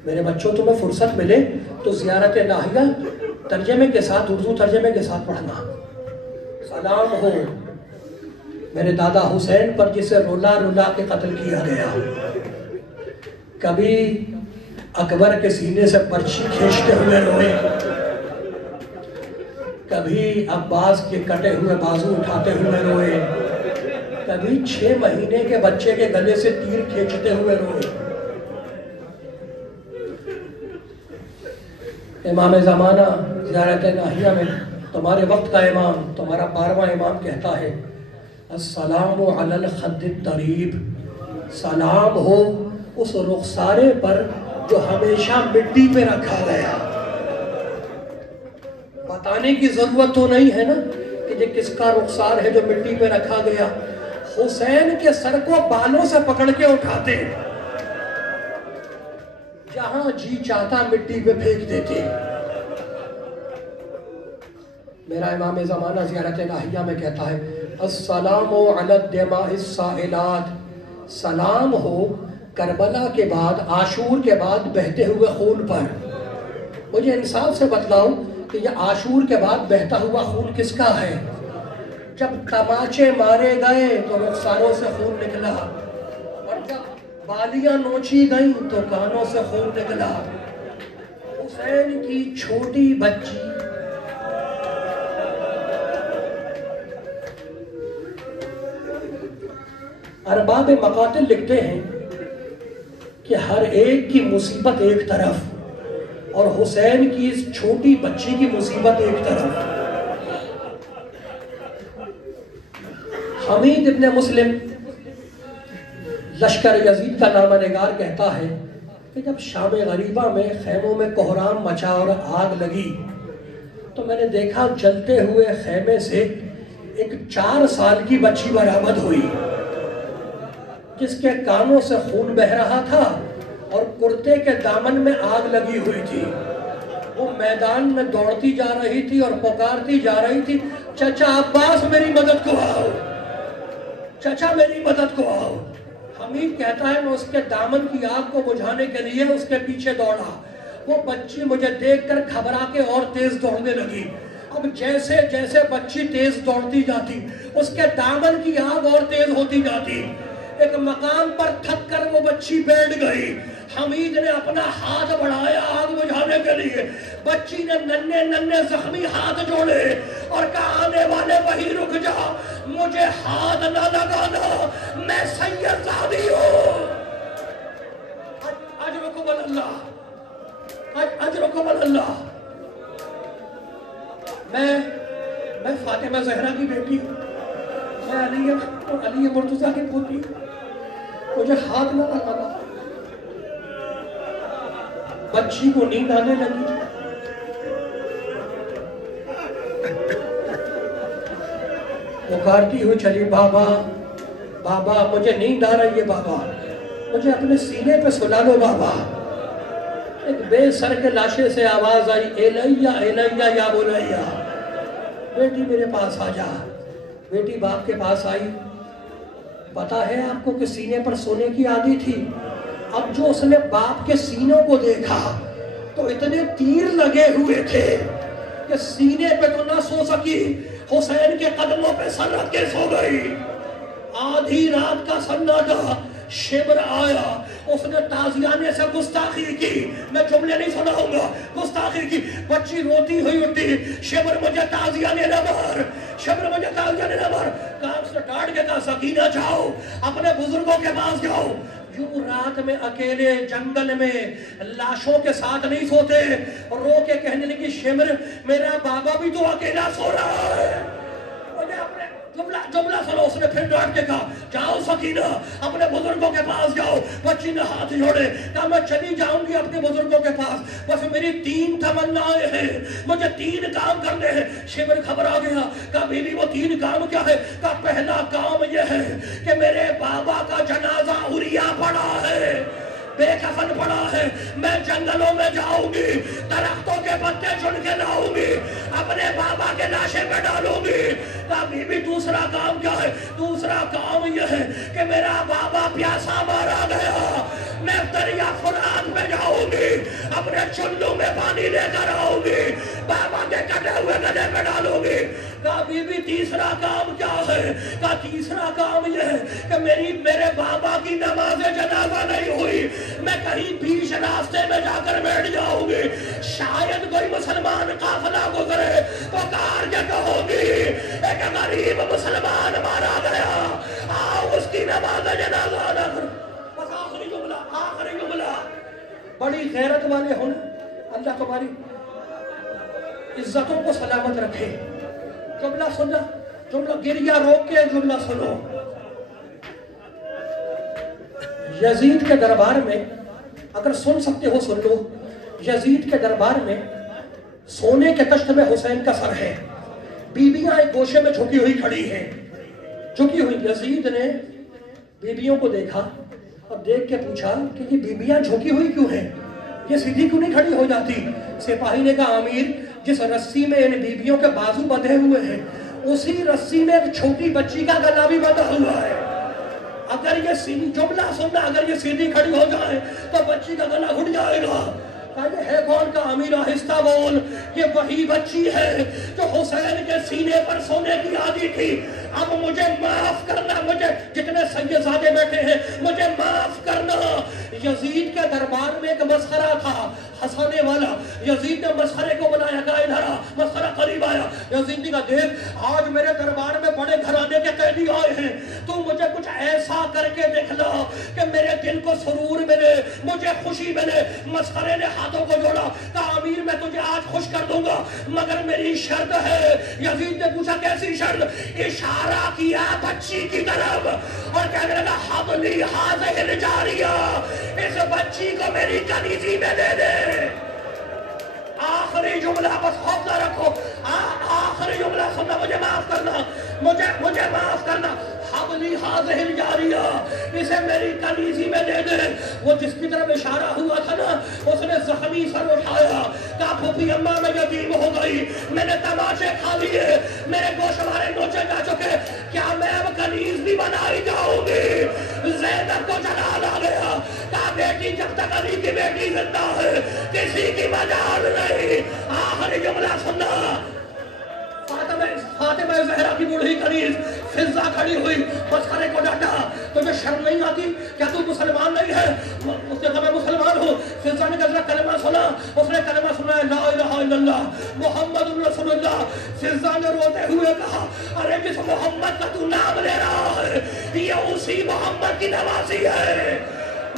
میرے بچوں تمہیں فرصت ملے تو زیارت ناہیہ ترجمے کے ساتھ, اردو ترجمے کے ساتھ پڑھنا. سلام ہو میرے دادا حسین پر جسے رولا رولا کے قتل کیا گیا. کبھی اکبر کے سینے سے پرچی کھینچتے ہوئے روئے, کبھی عباس کے کٹے ہوئے بازو اٹھاتے ہوئے روئے, کبھی 6 مہینے کے بچے کے گلے سے تیر کھینچتے ہوئے روئے. امام زمانہ زیارت ناہیہ میں تمہارے وقت کا امام, تمہارا 12واں امام کہتا ہے السلام علی الخد الطریب, سلام ہو اس رخسارے پر جو ہمیشہ مٹی پہ رکھا گیا. بتانے کی ضرورت تو نہیں ہے نا کہ یہ کس کا رخسار ہے جو مٹی پہ رکھا گیا. حسین کے سر کو بالوں سے پکڑ کے اٹھاتے, جہاں جی چاہتا مٹی پہ پھینک دیتے. میرا امام زمانہ زیارت ناہیہ میں کہتا ہے السلام علی الدماء السائلات, سلام ہو کربلا کے بعد, عاشور کے بعد بہتے ہوئے خون پر. مجھے انصاف سے بتلاؤ کہ یہ عاشور کے بعد بہتا ہوا خون کس کا ہے؟ جب تماچے مارے گئے تو رخساروں سے خون نکلا, اور جب بالیاں نوچی گئیں تو کانوں سے خون نکلا. حسین کی چھوٹی بچی ارباب مقاتل لکھتے ہیں کہ ہر ایک کی مصیبت ایک طرف اور حسین کی اس چھوٹی بچی کی مصیبت ایک طرف. حمید ابن مسلم لشکر یزید کا نامہ نگار کہتا ہے کہ جب شام غریبہ میں خیموں میں کوہرام مچا اور آگ لگی تو میں نے دیکھا جلتے ہوئے خیمے سے ایک 4 سال کی بچی برآمد ہوئی جس کے کانوں سے خون بہہ رہا تھا اور کرتے کے دامن میں آگ لگی ہوئی تھی. وہ میدان میں دوڑتی جا رہی تھی اور پکارتی جا رہی تھی چچا عباس میری مدد کو آؤ، چچا میری مدد کو آؤ۔ حمید کہتا ہے میں اس کے دامن کی آگ کو بجھانے کے لیے اس کے پیچھے دوڑا، وہ بچی مجھے دیکھ کر گھبرا کے اور تیز دوڑنے لگی۔ اب جیسے جیسے بچی تیز دوڑتی جاتی اس کے دامن کی آگ اور تیز ہوتی جاتی، ایک مقام پر تھک کر وہ بچی بیٹھ گئی۔ حمید نے اپنا ہاتھ بڑھایا آگ بجھانے کے لیے، بچی نے ننھے ننھے زخمی ہاتھ جوڑے اور کہا آنے والے وہیں رک جا، مجھے ہاتھ نہ لگانا، میں سید زادی ہوں۔ اجرکم اللہ، اجرکم اللہ۔ میں فاطمہ زہرا کی بیٹی ہوں، میں علی مرتضیٰ کی پوتی ہوں، مجھے ہاتھ نہ لگانا۔ بچی کو نیند آنے لگی، پکارتی ہوئی چلی، بابا بابا مجھے نیند آ رہی ہے، بابا مجھے اپنے سینے پہ سلا لو بابا۔ ایک بے سر کے لاشے سے آواز آئی، ایلیہ ایلیہ یا بنیا، بیٹی میرے پاس آ جا۔ بیٹی باپ کے پاس آئی، پتا ہے آپ کو کہ سینے پر سونے کی عادی تھی، اب جو اس نے باپ کے سینوں کو دیکھا تو اتنے تیر لگے ہوئے تھے کہ سینے پہ تو نہ سو سکی، حسین کے قدموں پہ سر رکھ کے سو گئی۔ آدھی رات کا سناٹا، شمر آیا، اس نے تازیانے سے گستاخی کی، میں جملے نہیں سناؤں گا، گستاخی کی۔ بچی روتی ہوئی اٹھی، شمر مجھے تازیانے نہ مار، شمر مجھے تازیانے نہ مار۔ کام سے ڈانٹ کے کہا سکینہ جاؤ اپنے بزرگوں کے پاس جاؤ۔ یوں رات میں اکیلے جنگل میں لاشوں کے ساتھ نہیں سوتے، رو کے کہنے لگی شمر میرا بابا بھی تو اکیلا سو رہا ہے، مجھے اپنے جملہ سنو۔ اس نے پھر ڈانٹ کے کہا جاؤ سکینہ اپنے بزرگوں کے پاس جاؤ۔ بچی نے ہاتھ جوڑے، کہا میں چلی جاؤں گی اپنے بزرگوں کے پاس، بس میری 3 تمنائیں ہیں، مجھے 3 کام کرنے ہیں۔ شمر گھبرا گیا، کہا بیوی وہ 3 کام کیا ہے؟ کہا پہلا کام یہ ہے کہ میرے بابا کا جنازہ عریا پڑا ہے، بے کفن پڑا ہے، میں جنگلوں میں جاؤں گی، درختوں کے پتے چن کے لاؤں گی، اپنے بابا کے لاشے پہ ڈالوں گی۔ کہا بی بی دوسرا کام کیا ہے؟ دوسرا کام یہ ہے کہ میرا بابا پیاسا مارا گیا، میں دریا فرات میں جاؤں گی، اپنے چلو میں پانی لے کر آؤں گی، بابا کے کٹے ہوئے گدھے پہ ڈالوں گی۔ کہا بی بی تیسرا کام کیا ہے؟ کہا تیسرا کام یہ ہے کہ میرے بابا کی نماز جنازہ نہیں ہوئی، میں کہیں بیچ راستے میں جا کر بیٹھ جاؤں گی، شاید کوئی مسلمان قافلہ گزرے پکار کے کہوں گی ایک غریب مسلمان مارا گیا، آؤ اس کی نماز جنازہ ادا کرو۔ بس آخری جملہ، آخری جملہ، بڑی غیرت والے ہونا، اللہ تمہاری عزتوں کو سلامت رکھے۔ جملہ سننا، جملہ گریہ روک کے جملہ سنو۔ یزید کے دربار میں، اگر سن سکتے ہو سن لو، یزید کے دربار میں سونے کے تخت میں حسین کا سر ہے، بیویاں ایک گوشے میں جھکی ہوئی کھڑی ہیں، جھکی ہوئی۔ یزید نے بیویوں کو دیکھا اور دیکھ کے پوچھا کہ یہ بیویاں جھکی ہوئی کیوں ہیں، یہ سیدھی کیوں نہیں کھڑی ہو جاتی؟ سپاہی نے کہا امیر جس رسی میں ان بیویوں کے بازو بندھے ہوئے ہیں اسی رسی میں ایک چھوٹی بچی کا گلا بھی بندھا ہوا ہے، اگر یہ سیدھی، جملہ سننا، اگر یہ سیدھی کھڑی ہو جائے تو بچی کا گلا گھٹ جائے گا۔ یہ ہے کون؟ کا امیر آہستہ بول، یہ وہی بچی ہے جو حسین کے سینے پر سونے کی عادی تھی۔ اب مجھے معاف کرنا، مجھے جتنے سیدزادے بیٹھے ہیں مجھے معاف کرنا۔ یزید کے دربار میں ایک مسخرہ تھا ہنسانے والا، یزید نے مسخرے کو بلایا، کہا ادھر آ، مسخرہ قریب آیا۔ یزید نے کہا دیکھ آج میرے دربار میں بڑے گھرانے کے قیدی آئے ہیں، تو مجھے کچھ ایسا کر کے دکھلا کہ میرے دل کو سرور ملے، مجھے خوشی ملے۔ مسخرے نے ہاتھوں کو جوڑا، کہا امیر میں تجھے آج خوش کر دوں گا مگر میری شرط ہے۔ یزید نے پوچھا کیسی شرط؟ اشارہ کیا بچی کی طرف اور کہنے لگا حبلی حاضر جاریہ، اس بچی کو میری کنیزی میں دے دے۔ آخری جملہ، بس حوصلہ رکھو، آخری جملہ سننا، مجھے معاف کرنا، مجھے معاف کرنا۔ حبلی حاضر جاریہ، اسے میری کنیزی میں دے دے۔ وہ جس کی طرف اشارہ ہوا تھا نا، اس نے زخمی سر اٹھایا، کہا پھوپھی اماں میں یتیم ہو گئی، میں نے تماشے کھا لیے، میرے گوشت ہمارے نوچے جا چکے، کیا میں اب کنیز بھی بنائی جاؤں گی؟ زینب کو جلال آ گیا، کہا بیٹی جب تک علی کی بیٹی زندہ ہے کسی کی مجال نہیں۔ آخری جملہ سننا، فاطمہ زہرا کی بوڑھی کنیز فضہ کھڑی ہوئی، مسخرے کو ڈانٹا، تجھے شرم نہیں آتی؟ کیا تو مسلمان نہیں ہے؟ اس نے کہا میں مسلمان ہوں۔ فضہ نے کہا کلمہ سنا، اس نے کلمہ سنا ہے لا الہ الا اللہ محمد رسول اللہ۔ فضہ نے روتے ہوئے کہا ارے جس محمد کا تو نام لے رہا ہے یہ اسی محمد کی نوازی ہے۔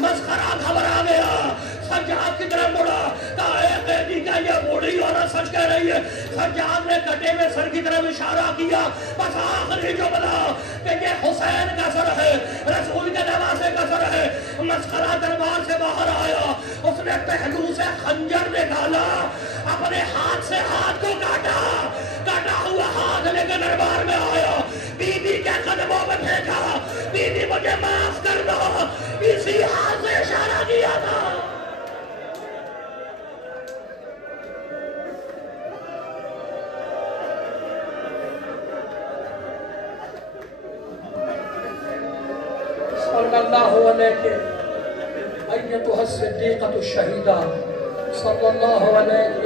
مسخرہ گھبرا گیا، سجاد کی طرف مڑا، کہا اے قیدی کیا یہ بوڑھی عورت سچ کہہ رہی ہے؟ سجاد نے کٹے میں سر کی طرف اشارہ کیا، بس آخری جملہ کہ یہ حسین کا سر ہے، رسول کے نواسے کا سر ہے۔ مسخرہ دربار سے باہر آیا، اس نے پہلو سے خنجر نکالا، اپنے ہاتھ سے ہاتھ کو کاٹا، کاٹا ہوا ہاتھ لے کے دربار میں آیا، بی بی کے قدموں میں پھینکا، بی بی مجھے معاف کر دو، اسی ہاتھ سے اشارہ کیا تھا۔ صلی اللہ علیہ ایتها الصدیقۃ الشہیدہ صلی اللہ علیہ